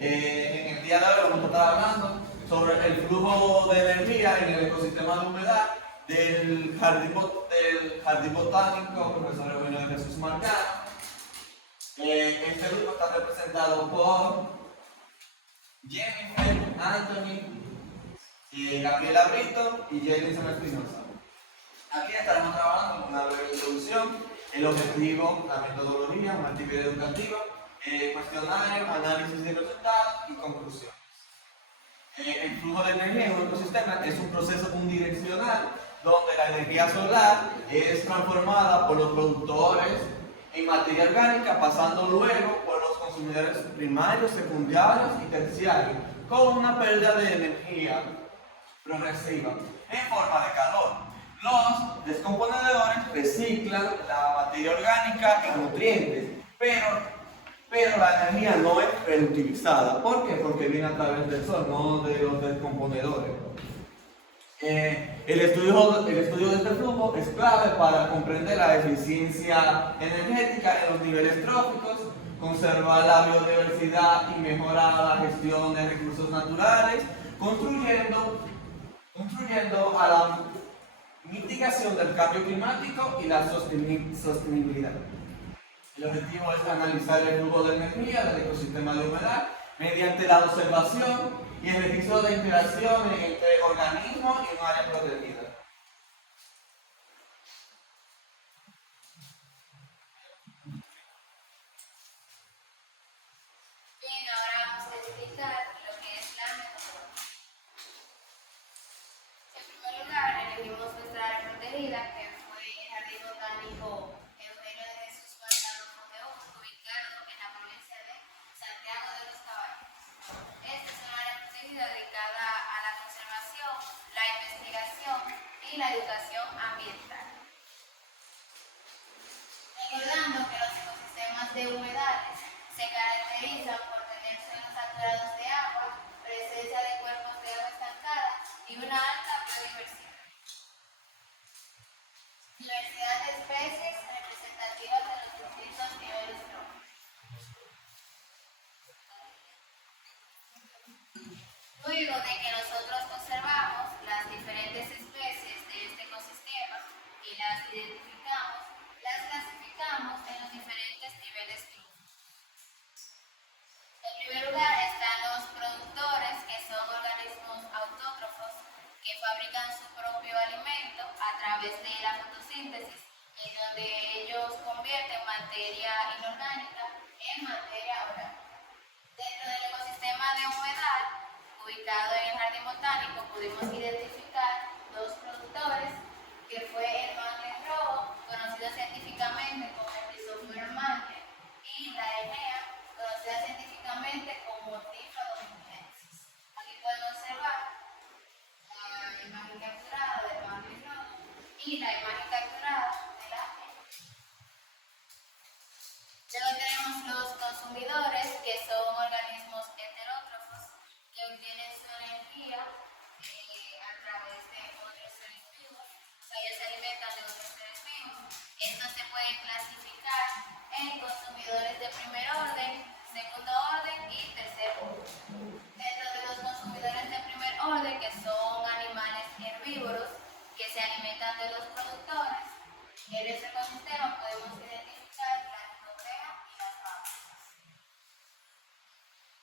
En el día de hoy vamos a estar hablando sobre el flujo de energía en el ecosistema de humedad del jardín botánico profesor Eugenio de Jesús Marcano. Este grupo está representado por Jennifer, Anthony, Gabriela Brito y Jenison Espinosa. Aquí estaremos trabajando con una breve introducción, el objetivo, la metodología, una actividad educativa, cuestionario, análisis de resultados y conclusiones. El flujo de energía en un ecosistema es un proceso unidireccional donde la energía solar es transformada por los productores en materia orgánica, pasando luego por los consumidores primarios, secundarios y terciarios, con una pérdida de energía progresiva en forma de calor. Los descomponedores reciclan la materia orgánica en nutrientes, pero la energía no es reutilizada. ¿Por qué? Porque viene a través del sol, no de los descomponedores. El estudio de este flujo es clave para comprender la eficiencia energética en los niveles tróficos, conservar la biodiversidad y mejorar la gestión de recursos naturales, contribuyendo a la mitigación del cambio climático y la sostenibilidad. El objetivo es analizar el flujo de energía del ecosistema de humedad mediante la observación y el registro de interacciones entre organismos y un área protegida. Bien, ahora vamos a explicar lo que es la metodología. En primer lugar, elegimos nuestra área protegida, que fue el Jardín Botánico Eugenio de Jesús Marcano Fondeón, ubicado en la provincia de Santiago de los Caballeros. Esta es una área protegida dedicada a la conservación, la investigación y la educación ambiental. Recordando que los ecosistemas de humedales se caracterizan por tener suelos saturados de agua, presencia de cuerpos de agua estancada y una alta biodiversidad. Diversidad de especies representativas de los distintos niveles tróficos. Luego de que nosotros conservamos las diferentes especies de este ecosistema y las identificamos, las clasificamos en los diferentes niveles tróficos. En primer lugar están los productores, que son organismos autótrofos que fabrican su propio alimento a través de la fotosíntesis, en donde ellos convierten materia inorgánica en materia orgánica. Dentro del ecosistema de humedal, ubicado en el jardín botánico, pudimos identificar dos productores, que fue el mangle rojo, conocido científicamente como Chrysophyllum mangle, y la Enea, conocida científicamente como Tifra dominicensis. Aquí podemos observar la imagen capturada del mangle rojo y la imagen capturada de la Enea. Luego tenemos los consumidores, que son organismos heterótrofos que obtienen su energía a través de otros seres vivos. O sea, ellos se alimentan de otros seres vivos. Estos se pueden clasificar en consumidores de primer orden, segundo orden y tercer orden. Dentro de los consumidores de primer orden, que son animales herbívoros que se alimentan de los productores, en este ecosistema podemos identificar la rinopea y las babas.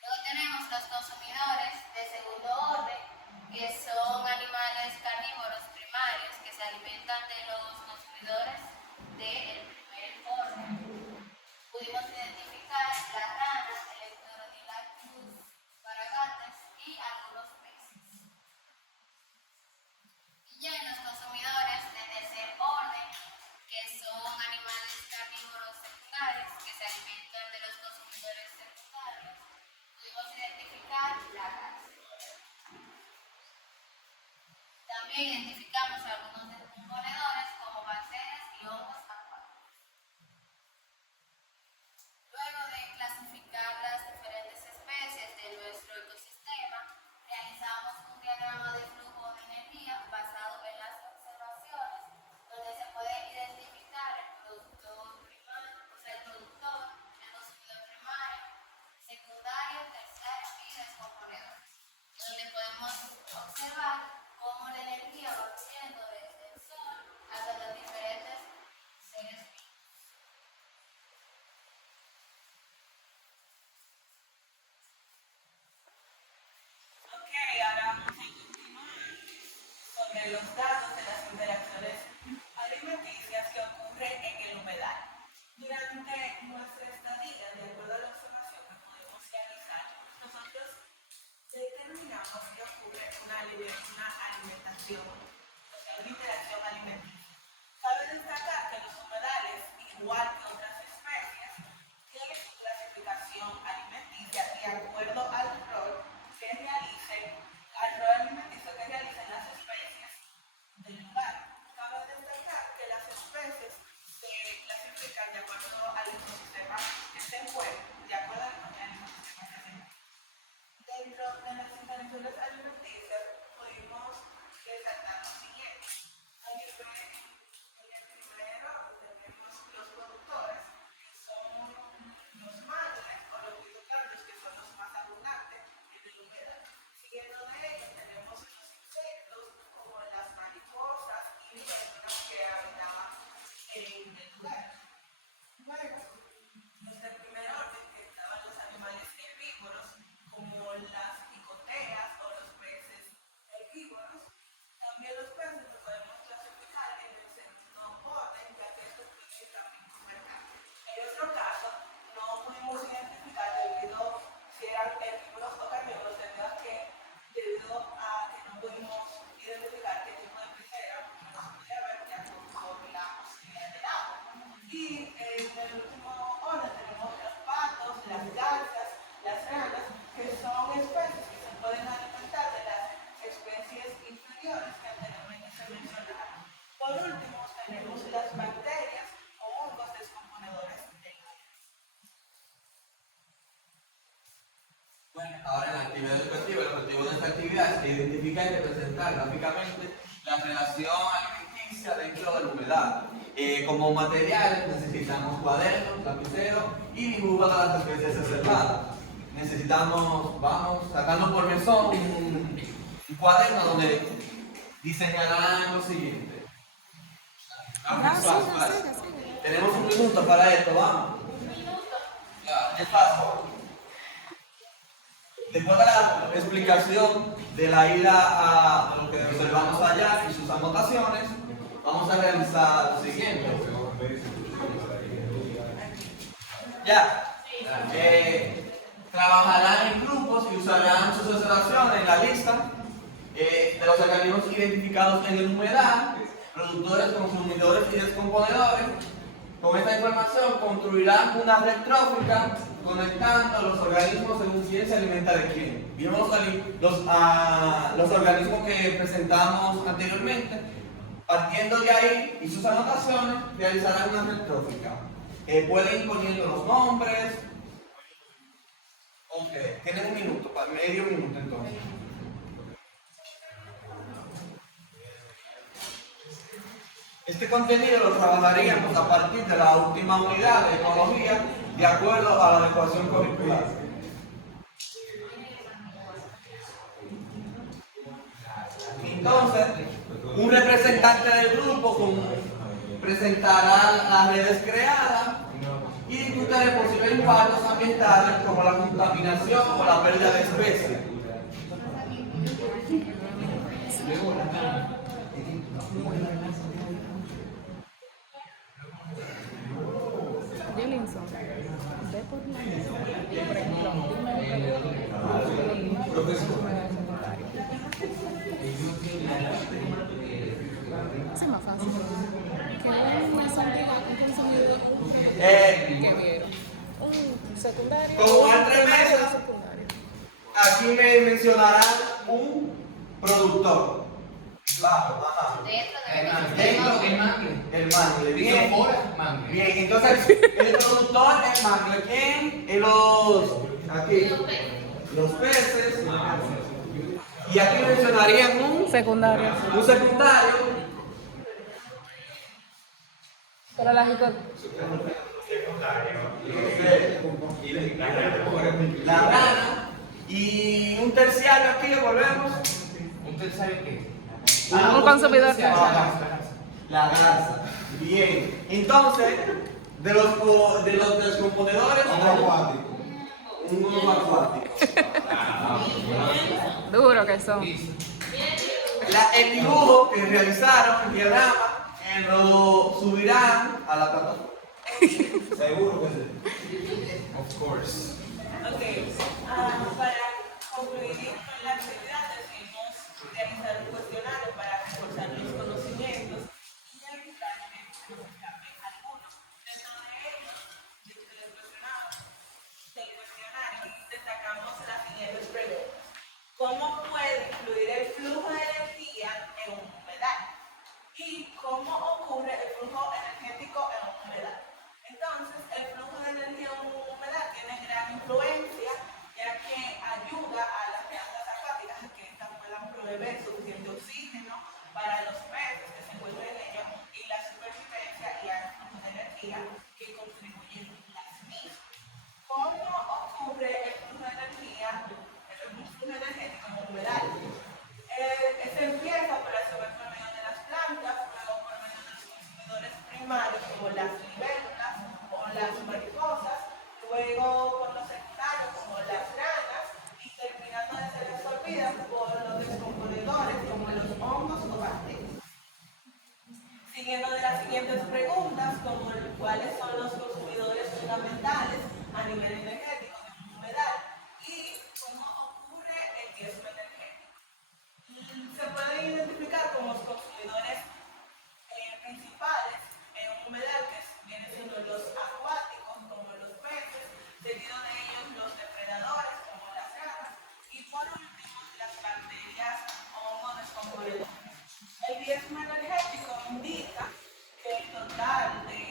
Luego tenemos los consumidores de segundo orden, que son animales carnívoros primarios que se alimentan de los consumidores del primer orden. Pudimos identificar las ranas, Electrodilactus variegates y algunos peces. Y ya en los consumidores de tercer orden, que son animales carnívoros secundarios que se alimentan de los consumidores secundarios, pudimos identificar la raza. También identificamos algunos descomponedores como bacterias y hongos acuáticos. Luego de clasificar las diferentes especies de nuestro ecosistema, realizamos un diagrama de flujo de energía basado en las observaciones, donde se puede identificar el productor primario, o sea, el productor, el consumidor primario, secundario, terciario los datos de las interacciones alimenticias que ocurren en el humedal. Durante nuestra estadía, de acuerdo a la observación que podemos realizar, nosotros determinamos que ocurre una alimentación, o sea, una interacción alimenticia. Cabe destacar que los humedales, igual que otras especies, tienen su clasificación alimenticia de acuerdo al rol alimenticio que realicen las especies del lugar. Cabe destacar que las especies se clasifican de acuerdo al ecosistema que se encuentra, de acuerdo al ecosistema que se encuentra. Dentro de las interacciones alimenticias pudimos resaltar lo siguiente. En el primero tenemos los productores, que son los mangles o los fitoplanctos, que son los más abundantes en el humedal. Siguiendo de ellos tenemos los insectos, como las mariposas y libélulas que habitaban en el lugar. Luego, nuestro primer orden, que estaban los animales herbívoros, como las picoteas o los peces herbívoros. También los peces los podemos clasificar en el segundo orden, ya que estos pueden también comer carne. En nuestro caso, no pudimos identificar debido si eran herbívoros o carnívoros, debido a que no pudimos identificar qué tipo de pez era, porque no se podía ver ya por la posibilidad del agua. Y en el último orden tenemos los patos, las garzas, las ranas, que son especies que se pueden alimentar de las especies inferiores que anteriormente se mencionaron. Por último, tenemos las bacterias o hongos descomponedores de algas. Bueno, ahora en la actividad educativa, el objetivo de esta actividad es identificar y representar gráficamente la relación alimenticia dentro del humedal. Como material necesitamos cuadernos, lapiceros y dibujos de las especies observadas. Necesitamos, sacando por mesón un cuaderno donde diseñarán lo siguiente. Tenemos un minuto para esto, vamos. Es fácil. Después de la explicación de la ida a lo que observamos allá y sus anotaciones, vamos a realizar lo siguiente. Ya. Trabajarán en grupos y usarán sus observaciones en la lista de los organismos identificados en el humedal, productores, consumidores y descomponedores. Con esta información construirán una red trófica conectando los organismos según quién se alimenta de quién. Vimos los organismos que presentamos anteriormente. Partiendo de ahí y sus anotaciones, realizarán una red trófica. Pueden ir poniendo los nombres. Ok, tienen un minuto, medio minuto entonces. Este contenido lo trabajaríamos a partir de la última unidad de ecología de acuerdo a la adecuación curricular. Entonces, un representante del grupo presentará las redes creadas y discutirá posibles impactos ambientales como la contaminación o la pérdida de especies. Ve por ejemplo, eso es más fácil. Un secundario. Como entre mesas, aquí me mencionarán un productor. Claro, ajá. El mangle. Bien. Bien, entonces el productor es mangle. ¿Quién? Aquí. Los peces. Y aquí mencionarían un Secundario. Un secundario. Pero la gente. La rana. Y un terciario aquí, volvemos. ¿Un terciario qué? Un consumidor. La garza. Bien. Entonces, de los descomponedores, un globo acuático. Duro que son. el dibujo que realizaron, el diagrama, lo subirán a la plataforma. Seguro que sí. Of course. Ok, para concluir con la actividad decidimos realizar un cuestionario para reforzar los conocimientos y evitar que se nos escapen algunos. Dentro de ellos, del cuestionario, destacamos las siguientes preguntas. ¿Cómo puede influir el flujo de energía en un humedal? ¿Y cómo ocurre el flujo energético en un humedal? Entonces, el flujo de energía en un humedal tiene gran influencia, ya que ayuda a las plantas acuáticas a que éstas puedan proveer suficiente oxígeno para los peces que se encuentran en ella y la supervivencia y al flujo de energía que contribuyen las mismas. ¿Cómo ocurre el flujo de energía, el flujo energético en un humedal? Se empieza por el por medio de las plantas, luego por medio de los consumidores primarios como las libélulas o las mariposas, luego por los secundarios como las ranas y terminando de ser absorbidas por los descomponedores como los hongos o bacterias. Siguiendo de las siguientes preguntas, como cuáles son los consumidores fundamentales a nivel energético de un humedal y cómo ocurre el riesgo energético. Se pueden identificar como los consumidores principales en un humedal que vienen siendo los acuáticos como los peces, seguido de ellos los depredadores como las ranas y por último las bacterias o hongos descomponedores. El riesgo energético indica que el total de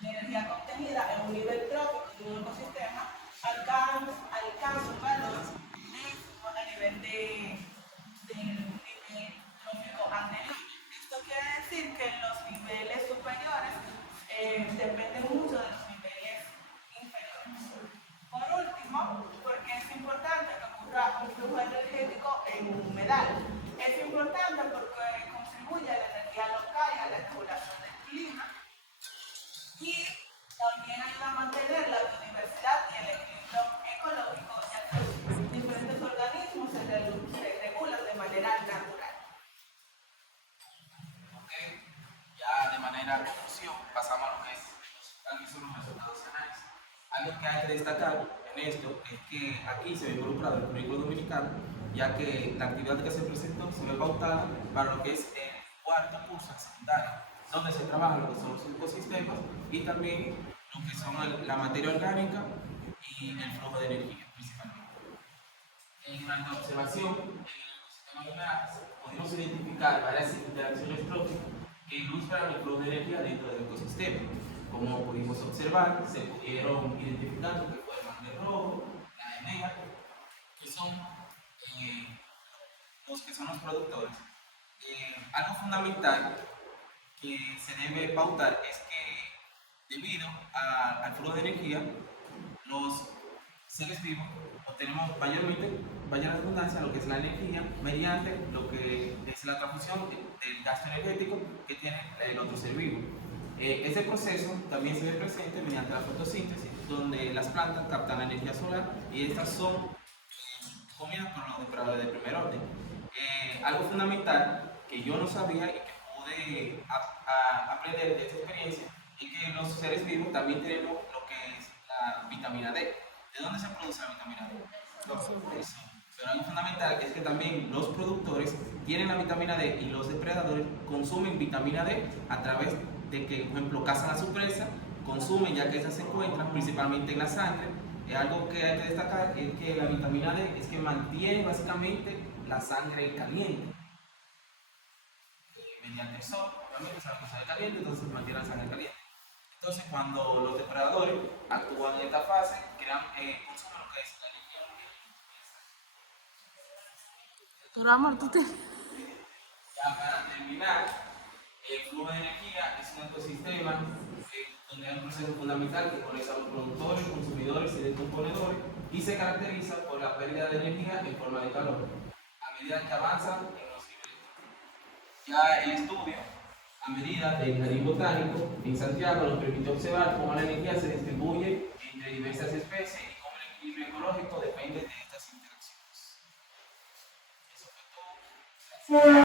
energía contenida en un nivel trófico de un ecosistema alcanza un valor máximo a nivel del nivel trófico anterior. Esto quiere decir que los niveles superiores dependen mucho de los niveles inferiores. Por último, porque es importante que ocurra un flujo energético en un humedal. Es importante porque contribuye a la energía local y a la regulación del clima y también ayuda a mantener la biodiversidad y el equilibrio ecológico, ya que los diferentes organismos se regulan de manera natural. Ok, ya de manera conclusión, pasamos a lo que son los resultados finales. Algo que hay que destacar en esto es que aquí se ve involucrado el currículo dominicano, ya que la actividad que se presentó se ve pautada para lo que es el cuarto curso secundario, donde se trabaja lo que son los ecosistemas y también lo que son la materia orgánica y el flujo de energía principalmente. En nuestra observación, en el ecosistema lunar pudimos identificar varias interacciones tróficas que ilustran el flujo de energía dentro del ecosistema. Como pudimos observar, se pudieron identificar lo que fue el mar de rojo, la de negra, que son los productores. Algo fundamental que se debe pautar es que debido al flujo de energía, los seres vivos obtenemos mayormente, mayor redundancia, lo que es la energía mediante lo que es la transfusión del gasto energético que tiene el otro ser vivo. Este proceso también se ve presente mediante la fotosíntesis, donde las plantas captan la energía solar y estas son comidas por los depredadores de primer orden. Algo fundamental que yo no sabía y que pude aprender de esta experiencia es que los seres vivos también tenemos lo que es la vitamina D. ¿De dónde se produce la vitamina D? Pero algo fundamental es que también los productores tienen la vitamina D y los depredadores consumen vitamina D a través de que, por ejemplo, cazan a su presa, consumen ya que esta se encuentra principalmente en la sangre. Algo que hay que destacar es que la vitamina D es que mantiene básicamente la sangre caliente. Mediante el sol, obviamente saben que sale caliente, entonces mantiene la sangre caliente. Entonces, cuando los depredadores actúan en esta fase, consumen lo que es la energía. Pero amor, tú te... Ya para terminar, el flujo de energía es un ecosistema donde hay un proceso fundamental que conecta a los productores, consumidores y descomponedores y se caracteriza por la pérdida de energía en forma de calor a medida que avanzan en los niveles. Ya el estudio, a medida del jardín botánico en Santiago, nos permite observar cómo la energía se distribuye entre diversas especies y cómo el equilibrio ecológico depende de estas interacciones. Eso fue todo. Gracias.